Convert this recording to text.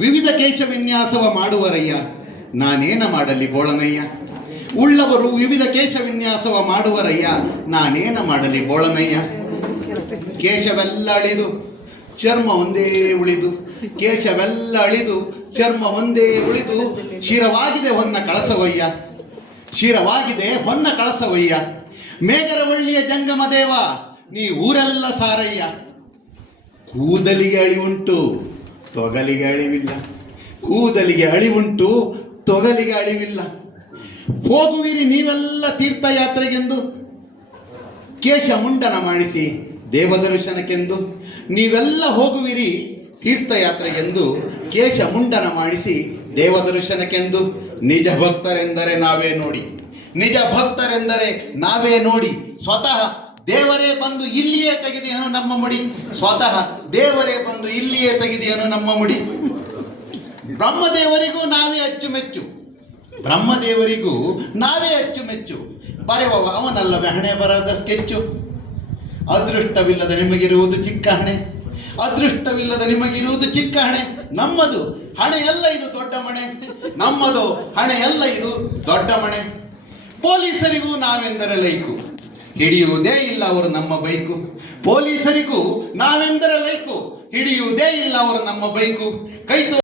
ವಿವಿಧ ಕೇಶ ವಿನ್ಯಾಸವ ಮಾಡುವರಯ್ಯ, ನಾನೇನ ಮಾಡಲಿ ಬೋಳನಯ್ಯ. ಉಳ್ಳವರು ವಿವಿಧ ಕೇಶ ವಿನ್ಯಾಸವ ಮಾಡುವರಯ್ಯ, ನಾನೇನ ಮಾಡಲಿ ಬೋಳನಯ್ಯ. ಕೇಶವೆಲ್ಲ ಅಳಿದು ಚರ್ಮ ಒಂದೇ ಉಳಿದು, ಕೇಶವೆಲ್ಲ ಅಳಿದು ಚರ್ಮ ಒಂದೇ ಉಳಿದು, ಶಿರವಾಗಿದೆ ಹೊನ್ನ ಕಳಸವಯ್ಯ, ಶಿರವಾಗಿದೆ ಹೊನ್ನ ಕಳಸವಯ್ಯ. ಮೇಗರವಳ್ಳಿಯ ಜಂಗಮ ದೇವ, ನೀ ಊರೆಲ್ಲ ಸಾರಯ್ಯ. ಕೂದಲಿಗೆ ಅಳಿವುಂಟು ತೊಗಲಿಗೆ ಅಳಿವಿಲ್ಲ, ಕೂದಲಿಗೆ ಅಳಿವುಂಟು ತೊಗಲಿಗೆ ಅಳಿವಿಲ್ಲ. ಹೋಗುವಿರಿ ನೀವೆಲ್ಲ ತೀರ್ಥಯಾತ್ರೆಗೆಂದು, ಕೇಶ ಮುಂಡನ ಮಾಡಿಸಿ ದೇವದರ್ಶನಕ್ಕೆಂದು. ನೀವೆಲ್ಲ ಹೋಗುವಿರಿ ತೀರ್ಥಯಾತ್ರೆಗೆಂದು, ಕೇಶ ಮುಂಡನ ಮಾಡಿಸಿ ದೇವದರ್ಶನಕ್ಕೆಂದು. ನಿಜ ಭಕ್ತರೆಂದರೆ ನಾವೇ ನೋಡಿ, ನಿಜ ಭಕ್ತರೆಂದರೆ ನಾವೇ ನೋಡಿ. ಸ್ವತಃ ದೇವರೇ ಬಂದು ಇಲ್ಲಿಯೇ ತೆಗೆದಿಯನು ನಮ್ಮ ಮುಡಿ, ಸ್ವತಃ ದೇವರೇ ಬಂದು ಇಲ್ಲಿಯೇ ತೆಗೆದಿಯನು ನಮ್ಮ ಮುಡಿ. ಬ್ರಹ್ಮದೇವರಿಗೂ ನಾವೇ ಅಚ್ಚುಮೆಚ್ಚು, ಬ್ರಹ್ಮದೇವರಿಗೂ ನಾವೇ ಅಚ್ಚುಮೆಚ್ಚು. ಬರೆಯುವ ಅವನಲ್ಲವೇ ಹಣೆ ಬರದ ಸ್ಕೆಚ್ಚು. ಅದೃಷ್ಟವಿಲ್ಲದ ನಿಮಗಿರುವುದು ಚಿಕ್ಕ ಹಣೆ, ಅದೃಷ್ಟವಿಲ್ಲದ ನಿಮಗಿರುವುದು ಚಿಕ್ಕ ಹಣೆ. ನಮ್ಮದು ಹಣೆಯಲ್ಲ ಇದು ದೊಡ್ಡ ಮಣೆ, ನಮ್ಮದು ಹಣೆಯಲ್ಲ ಇದು ದೊಡ್ಡ ಮಣೆ. ಪೊಲೀಸರಿಗೂ ನಾವೆಂದರೆ ಲೈಕು, ಹಿಡಿಯುವುದೇ ಇಲ್ಲ ಅವರು ನಮ್ಮ ಬೈಕು. ಪೊಲೀಸರಿಗೂ ನಾವೆಂದರೆ ಲೈಕು, ಹಿಡಿಯುವುದೇ ಇಲ್ಲ ಅವರು ನಮ್ಮ ಬೈಕು. ಕೈ